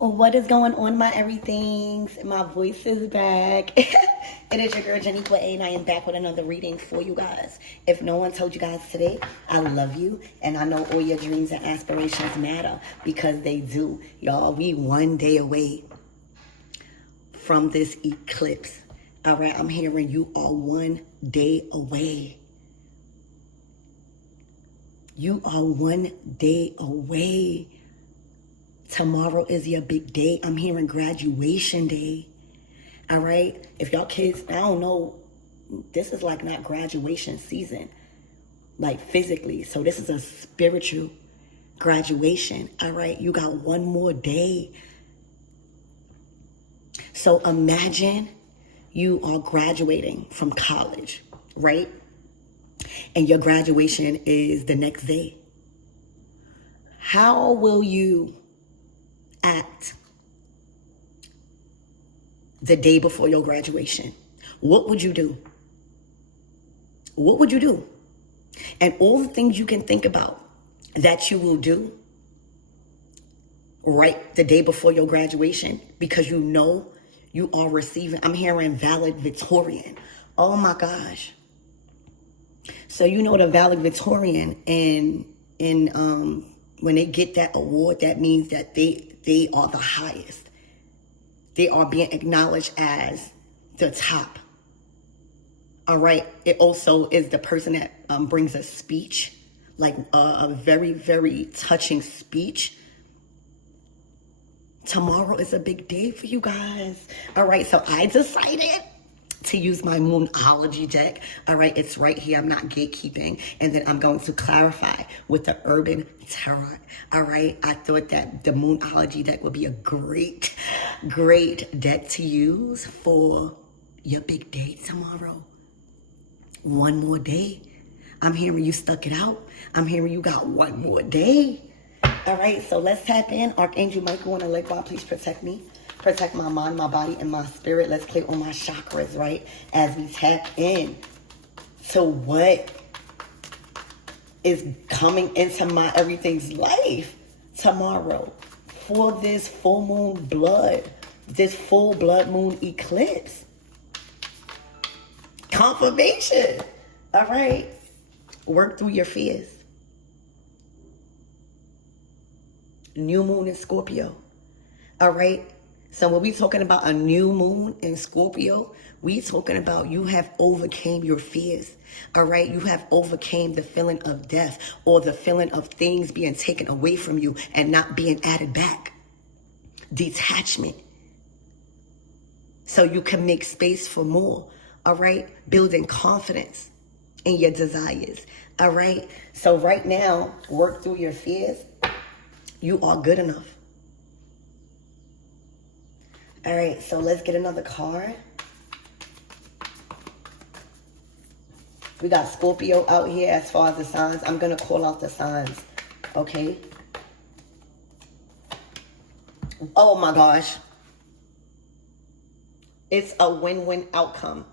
What is going on, my everythings? My voice is back. It is your girl, Jenny Quay, and I am back with another reading for you guys. If no one told you guys today, I love you, and I know all your dreams and aspirations matter, because they do. Y'all, we one day away from this eclipse. All right, I'm hearing you are one day away. You are one day away. Tomorrow is your big day. I'm hearing graduation day. All right? If y'all kids, I don't know, this is like not graduation season, like physically. So this is a spiritual graduation. All right? You got one more day. So imagine you are graduating from college, right? And your graduation is the next day. How will you act the day before your graduation? What would you do? What would you do? And all the things you can think about that you will do right the day before your graduation, because you know you are receiving. I'm hearing valedictorian. Oh my gosh. So you know the valedictorian, and when they get that award, that means that they are the highest. They are being acknowledged as the top. All right. It also is the person that brings a speech, like a very, very touching speech. Tomorrow is a big day for you guys. All right. So I decided to use my Moonology deck. All right, it's right here. I'm not gatekeeping. And then I'm going to clarify with the Urban Tarot. All right, I thought that the Moonology deck would be a great deck to use for your big day tomorrow. One more day. I'm hearing you stuck it out. I'm hearing you got one more day. All right, so let's tap in. Archangel Michael and Allegra, please protect me. Protect my mind, my body, and my spirit. Let's play on my chakras, right? As we tap in to what is coming into my everything's life tomorrow for this full moon blood, this full blood moon eclipse. Confirmation. All right. Work through your fears. New moon in Scorpio. All right. So when we talking about a new moon in Scorpio, we talking about you have overcame your fears. All right. You have overcame the feeling of death, or the feeling of things being taken away from you and not being added back. Detachment. So you can make space for more. All right. Building confidence in your desires. All right. So right now, work through your fears. You are good enough. All right, so let's get another card. We got Scorpio out here as far as the signs. I'm going to call out the signs, okay? Oh, my gosh. It's a win-win outcome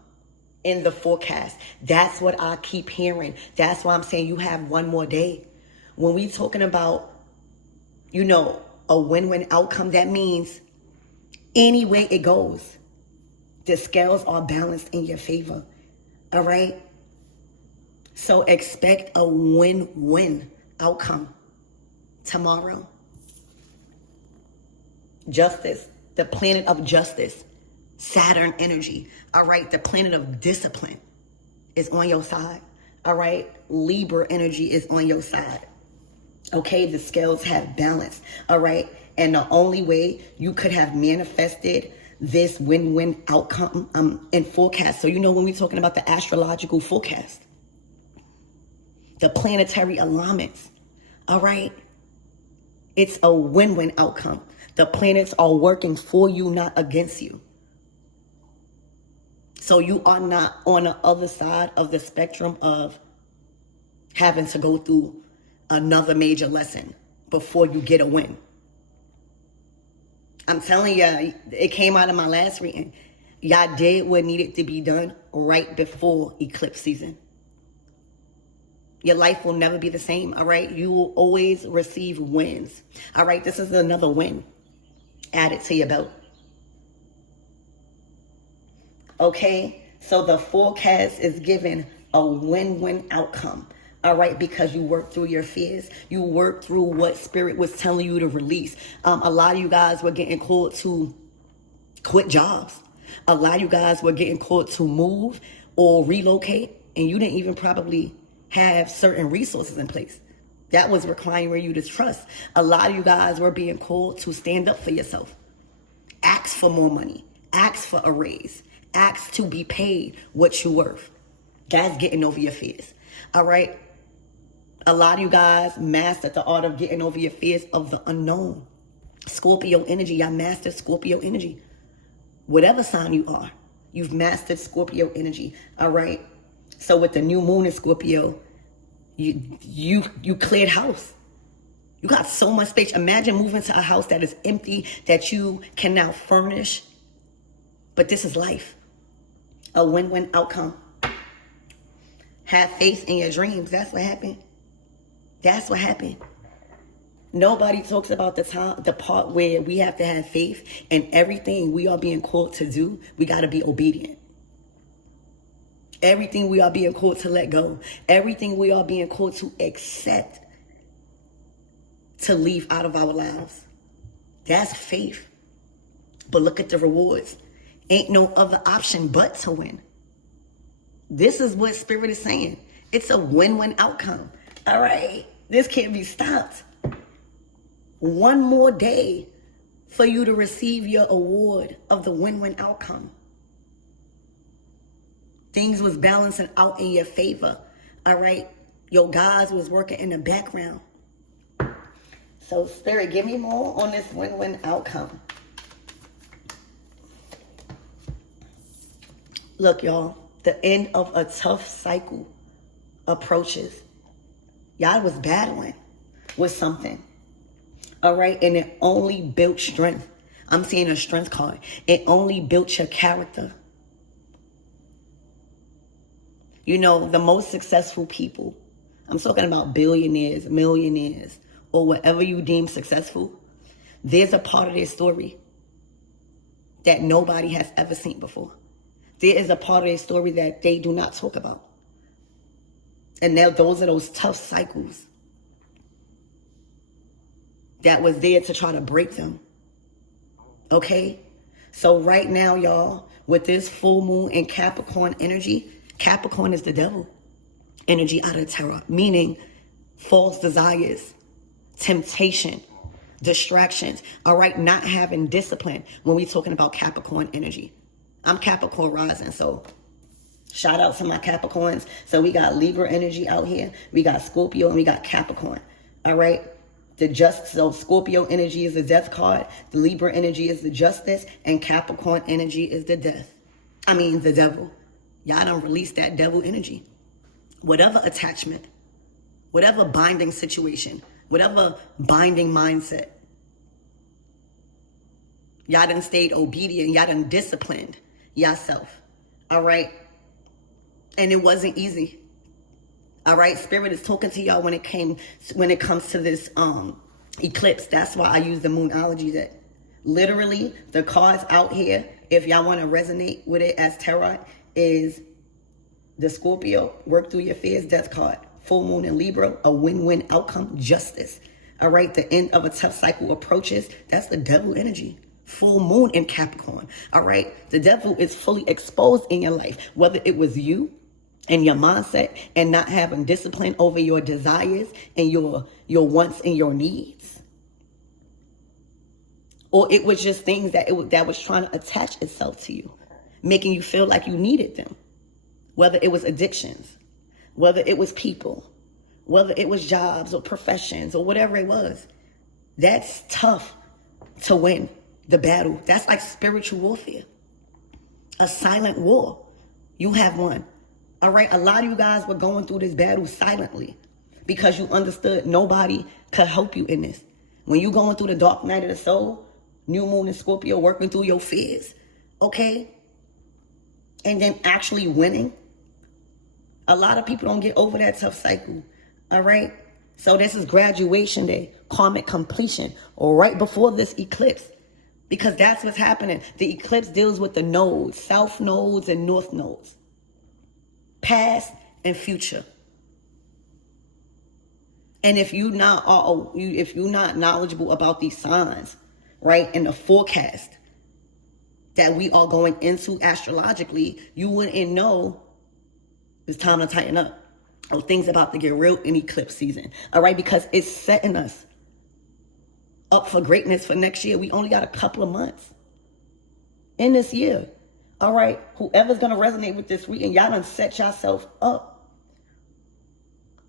in the forecast. That's what I keep hearing. That's why I'm saying you have one more day. When we talking about, you know, a win-win outcome, that means any way it goes, the scales are balanced in your favor. All right? So expect a win-win outcome tomorrow. Justice, the planet of justice, Saturn energy. All right? The planet of discipline is on your side. All right? Libra energy is on your side. Okay? The scales have balance. All right? And the only way you could have manifested this win-win outcome in forecast. So, you know, when we're talking about the astrological forecast, the planetary alignments, all right? It's a win-win outcome. The planets are working for you, not against you. So you are not on the other side of the spectrum of having to go through another major lesson before you get a win. I'm telling you, it came out of my last reading. Y'all did what needed to be done right before eclipse season. Your life will never be the same, all right? You will always receive wins, all right? This is another win. Add it to your belt. Okay? So the forecast is giving a win-win outcome. All right, because you work through your fears. You work through what spirit was telling you to release. A lot of you guys were getting called to quit jobs. A lot of you guys were getting called to move or relocate, and you didn't even probably have certain resources in place. That was requiring you to trust. A lot of you guys were being called to stand up for yourself. Ask for more money. Ask for a raise. Ask to be paid what you're worth. That's getting over your fears. All right? A lot of you guys mastered the art of getting over your fears of the unknown. Scorpio energy. Y'all mastered Scorpio energy. Whatever sign you are, you've mastered Scorpio energy. All right? So with the new moon in Scorpio, you cleared house. You got so much space. Imagine moving to a house that is empty, that you can now furnish. But this is life. A win-win outcome. Have faith in your dreams. That's what happened. That's what happened. Nobody talks about the part where we have to have faith, and everything we are being called to do, we got to be obedient. Everything we are being called to let go. Everything we are being called to accept, to leave out of our lives. That's faith. But look at the rewards. Ain't no other option but to win. This is what Spirit is saying. It's a win-win outcome. All right? This can't be stopped. One more day for you to receive your award of the win-win outcome. Things was balancing out in your favor. All right? Your guys was working in the background. So, Spirit, give me more on this win-win outcome. Look, y'all, the end of a tough cycle approaches. Y'all was battling with something. All right? And it only built strength. I'm seeing a strength card. It only built your character. You know, the most successful people, I'm talking about billionaires, millionaires, or whatever you deem successful, there's a part of their story that nobody has ever seen before. There is a part of their story that they do not talk about. And now those are those tough cycles that was there to try to break them. Okay? So right now, y'all, with this full moon and Capricorn energy, Capricorn is the devil energy out of terror, meaning false desires, temptation, distractions. All right? Not having discipline when we're talking about Capricorn energy. I'm Capricorn rising, so shout out to my Capricorns. So we got Libra energy out here. We got Scorpio and we got Capricorn. All right? So Scorpio energy is the death card. The Libra energy is the justice. And Capricorn energy is the the devil. Y'all don't release that devil energy. Whatever attachment, whatever binding situation, whatever binding mindset, y'all done stayed obedient. Y'all done disciplined yourself. All right? And it wasn't easy. All right? Spirit is talking to y'all when it comes to this eclipse. That's why I use the Moonology deck. Literally, the cards out here, if y'all want to resonate with it as tarot, is the Scorpio, work through your fears, death card. Full moon in Libra, a win-win outcome, justice. All right? The end of a tough cycle approaches. That's the devil energy. Full moon in Capricorn. All right? The devil is fully exposed in your life, whether it was you and your mindset and not having discipline over your desires and your wants and your needs, or it was just things that was trying to attach itself to you, making you feel like you needed them, whether it was addictions, whether it was people, whether it was jobs or professions or whatever it was. That's tough to win the battle. That's like spiritual warfare, a silent war. You have won. All right, a lot of you guys were going through this battle silently because you understood nobody could help you in this. When you going through the dark night of the soul, new moon in Scorpio, working through your fears, okay? And then actually winning. A lot of people don't get over that tough cycle, all right? So this is graduation day, karmic completion, right before this eclipse. Because that's what's happening. The eclipse deals with the nodes, south nodes and north nodes, past and future. And if you're not knowledgeable about these signs, right, and the forecast that we are going into astrologically, you wouldn't know it's time to tighten up. Oh, things about to get real in eclipse season. All right, because it's setting us up for greatness for next year. We only got a couple of months in this year. All right, whoever's gonna resonate with this reading, y'all done set yourself up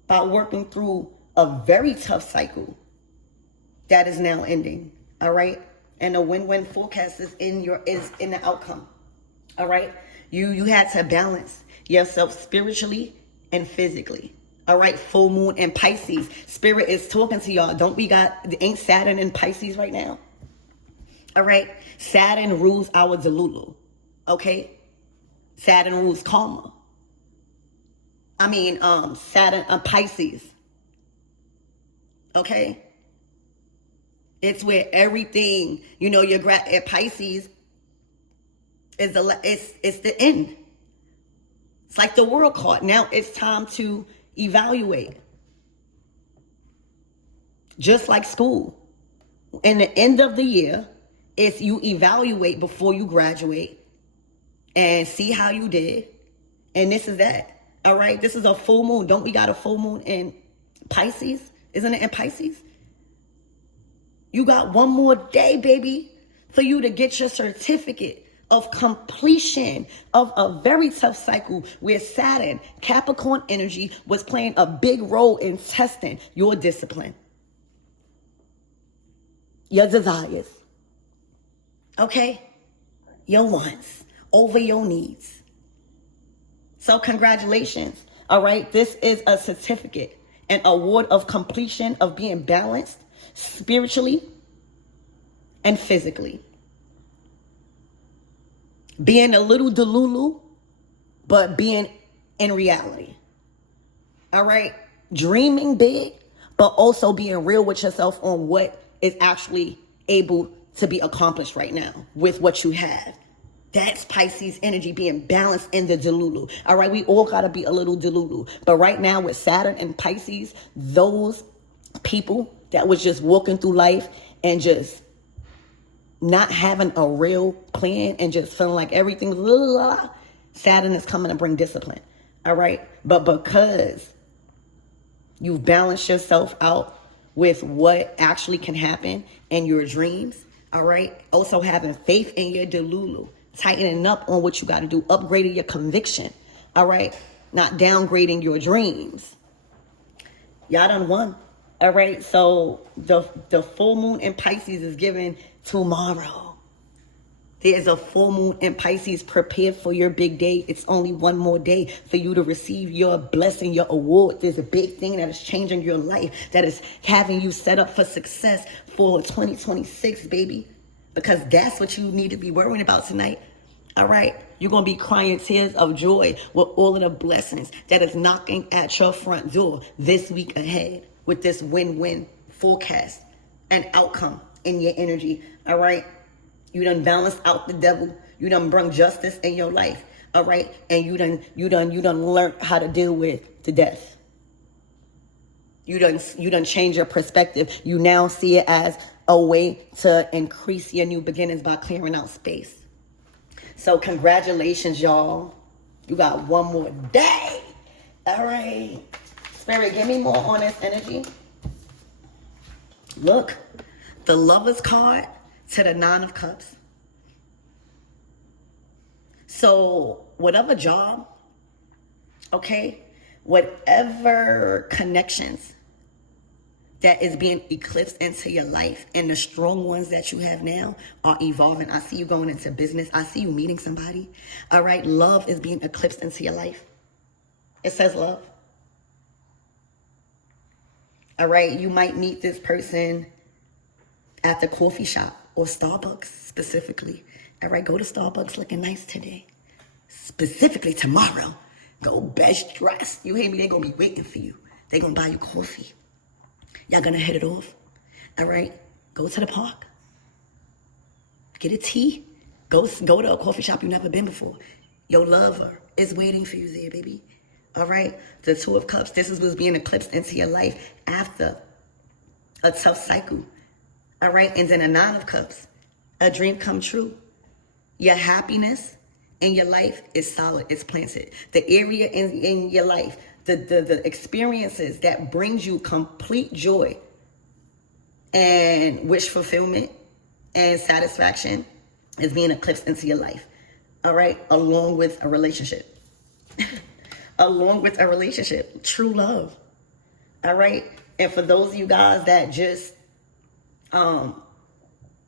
by working through a very tough cycle that is now ending. All right, and the win-win forecast is in the outcome. All right, you had to balance yourself spiritually and physically. All right, full moon and Pisces. Spirit is talking to y'all. Ain't Saturn in Pisces right now? All right, Saturn rules our Delulu. Okay, Saturn rules karma. Saturn, Pisces. Okay, it's where everything, at Pisces is it's the end. It's like the world card. Now it's time to evaluate. Just like school. In the end of the year, if you evaluate before you graduate and see how you did. And this is that. All right, this is a full moon. Don't we got a full moon in Pisces? Isn't it in Pisces? You got one more day, baby, for you to get your certificate of completion of a very tough cycle where Saturn, Capricorn energy, was playing a big role in testing your discipline, your desires, okay? Your wants over your needs. So congratulations, all right? This is a certificate, an award of completion of being balanced spiritually and physically. Being a little delulu, but being in reality. All right? Dreaming big, but also being real with yourself on what is actually able to be accomplished right now with what you have. That's Pisces energy, being balanced in the delulu. All right? We all got to be a little delulu. But right now with Saturn and Pisces, those people that was just walking through life and just not having a real plan and just feeling like everything's Saturn is coming to bring discipline. All right. But because you've balanced yourself out with what actually can happen in your dreams. All right. Also having faith in your delulu, tightening up on what you got to do, upgrading your conviction. All right. Not downgrading your dreams. Y'all done won. All right, so the full moon in Pisces is given tomorrow. There's a full moon in Pisces. Prepare for your big day. It's only one more day for you to receive your blessing, your award. There's a big thing that is changing your life, that is having you set up for success for 2026, baby. Because that's what you need to be worrying about tonight. All right, you're going to be crying tears of joy with all of the blessings that is knocking at your front door this week ahead. With this win-win forecast and outcome in your energy, all right? You done balanced out the devil. You done bring justice in your life, all right? And you done learned how to deal with the death. You done change your perspective. You now see it as a way to increase your new beginnings by clearing out space. So congratulations, y'all. You got one more day, all right? Spirit, give me more on this energy. Look, the Lover's card to the Nine of Cups. So whatever job, okay, whatever connections that is being eclipsed into your life and the strong ones that you have now are evolving. I see you going into business. I see you meeting somebody. All right, love is being eclipsed into your life. It says love. All right, you might meet this person at the coffee shop or Starbucks specifically. All right, go to Starbucks looking nice today. Specifically tomorrow, go best dressed. You hear me? They're going to be waiting for you. They're going to buy you coffee. Y'all going to hit it off. All right, go to the park. Get a tea. Go to a coffee shop you've never been before. Your lover is waiting for you there, baby. All right? The Two of Cups, this is what's being eclipsed into your life after a tough cycle. All right? And then a Nine of Cups, a dream come true. Your happiness in your life is solid, it's planted. The area in your life, the experiences that brings you complete joy and wish fulfillment and satisfaction is being eclipsed into your life. All right? Along with a relationship. Along with a relationship. True love. All right? And for those of you guys that just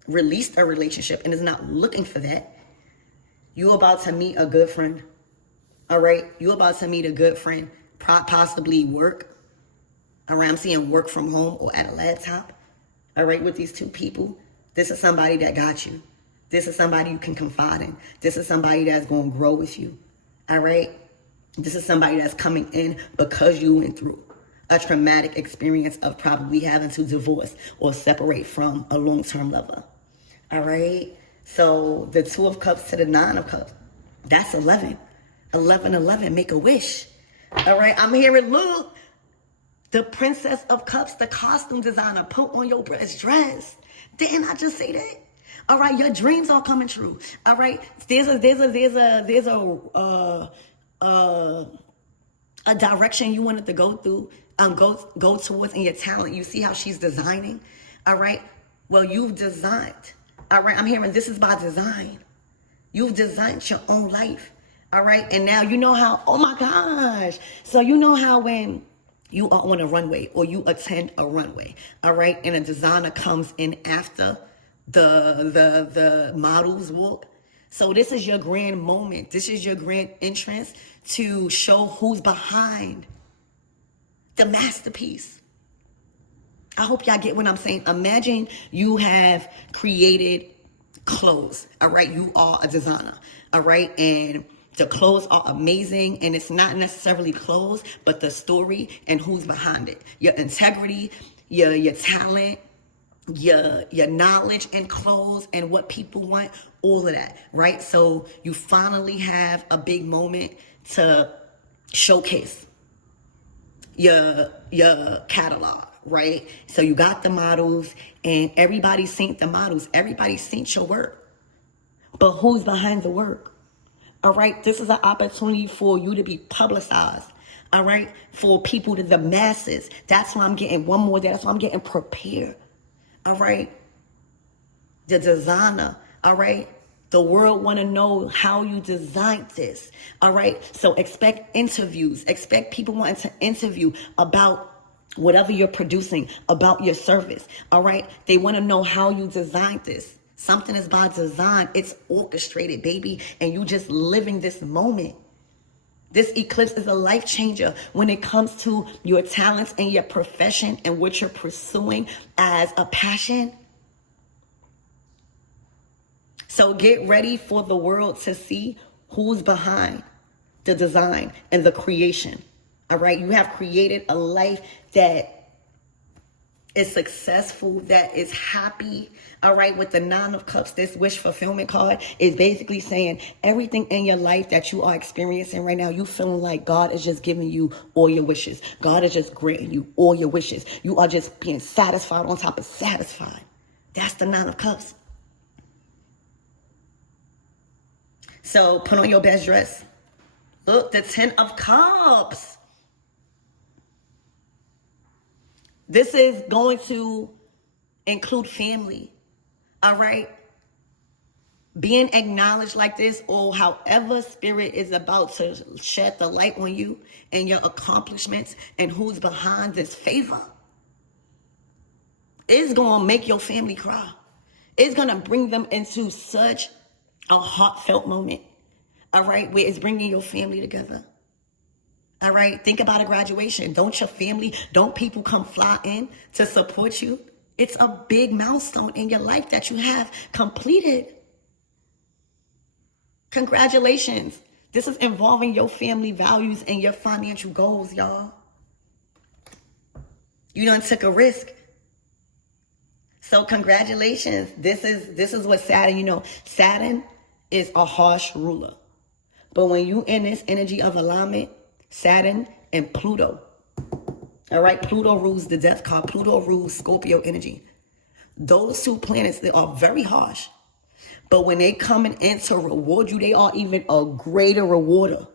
released a relationship and is not looking for that, you're about to meet a good friend. All right? You're about to meet a good friend. Possibly work. All right? I'm seeing work from home or at a laptop. All right? With these two people. This is somebody that got you. This is somebody you can confide in. This is somebody that's going to grow with you. All right? This is somebody that's coming in because you went through a traumatic experience of probably having to divorce or separate from a long-term lover. All right? So the Two of Cups to the Nine of Cups. That's 11. 11, 11. Make a wish. All right? I'm hearing, look, the Princess of Cups, the costume designer, put on your best dress. Didn't I just say that? All right, your dreams are coming true. All right, there's a direction you wanted to go through, go towards in your talent. You see how she's designing. All right, well, you've designed. All right, I'm hearing this is by design. You've designed your own life. All right, and now you know how. Oh my gosh! So you know how when you are on a runway or you attend a runway, all right, and a designer comes in after the models walk. So this is your grand moment. This is your grand entrance to show who's behind the masterpiece. I hope y'all get what I'm saying. Imagine you have created clothes, all right? You are a designer, all right? And the clothes are amazing, and it's not necessarily clothes, but the story and who's behind it. Your integrity, your talent, your knowledge and clothes and what people want, all of that, right? So you finally have a big moment to showcase your catalog, right? So you got the models and everybody's seen the models. Everybody's seen your work. But who's behind the work? All right? This is an opportunity for you to be publicized. All right? For people to the masses. That's why I'm getting one more. That's why I'm getting prepared. All right? The designer. All right? The world want to know how you designed this. All right? So expect interviews. Expect people wanting to interview about whatever you're producing, about your service. All right? They want to know how you designed this. Something is by design. It's orchestrated, baby. And you just living this moment. This eclipse is a life changer when it comes to your talents and your profession and what you're pursuing as a passion. So get ready for the world to see who's behind the design and the creation. All right? You have created a life that is successful, that is happy. All right, with the Nine of Cups, this wish fulfillment card is basically saying everything in your life that you are experiencing right now, you feeling like God is just giving you all your wishes. God is just granting you all your wishes. You are just being satisfied on top of satisfied. That's the Nine of Cups. So put on your best dress. Look, the Ten of Cups. This is going to include family, all right? Being acknowledged like this, or however spirit is about to shed the light on you and your accomplishments and who's behind this favor, is going to make your family cry. It's going to bring them into such a heartfelt moment, all right, where it's bringing your family together. All right, think about a graduation. Don't people come fly in to support you? It's a big milestone in your life that you have completed. Congratulations. This is involving your family values and your financial goals, y'all. You done took a risk. So congratulations. This is what Saturn, Saturn is a harsh ruler. But when you in this energy of alignment, Saturn and Pluto, all right, Pluto rules the death card. Pluto rules Scorpio energy. Those two planets, they are very harsh. But when they coming in to reward you, they are even a greater rewarder.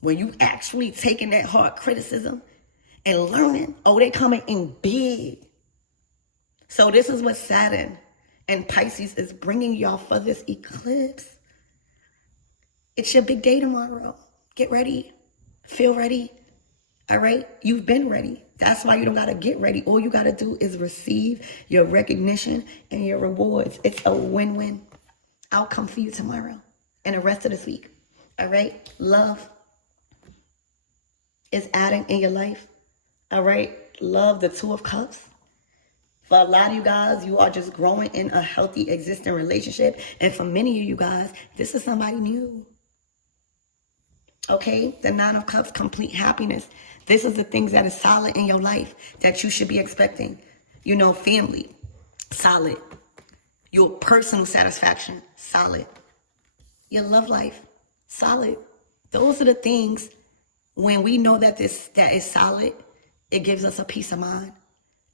When you actually taking that hard criticism and learning, they coming in big. So this is what Saturn and Pisces is bringing y'all for this eclipse. It's your big day tomorrow. Get ready. Feel ready. All right? You've been ready. That's why you don't got to get ready. All you got to do is receive your recognition and your rewards. It's a win-win outcome for you tomorrow and the rest of this week. All right? Love is adding in your life. All right? Love, the Two of Cups. For a lot of you guys, you are just growing in a healthy, existing relationship. And for many of you guys, this is somebody new. Okay? The Nine of Cups, complete happiness. This is the things that is solid in your life that you should be expecting. Family, solid. Your personal satisfaction, solid. Your love life, solid. Those are the things, when we know that that is solid, it gives us a peace of mind.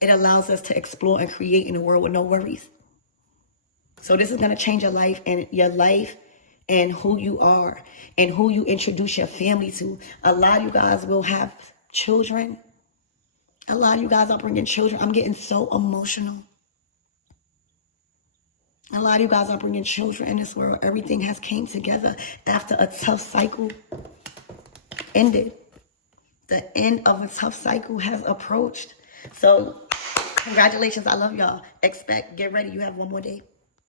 It allows us to explore and create in a world with no worries. So this is going to change your life and who you are and who you introduce your family to. A lot of you guys will have children. A lot of you guys are bringing children. I'm getting so emotional. A lot of you guys are bringing children in this world. Everything has came together after a tough cycle ended. The end of a tough cycle has approached. So congratulations. I love y'all. Get ready. You have one more day.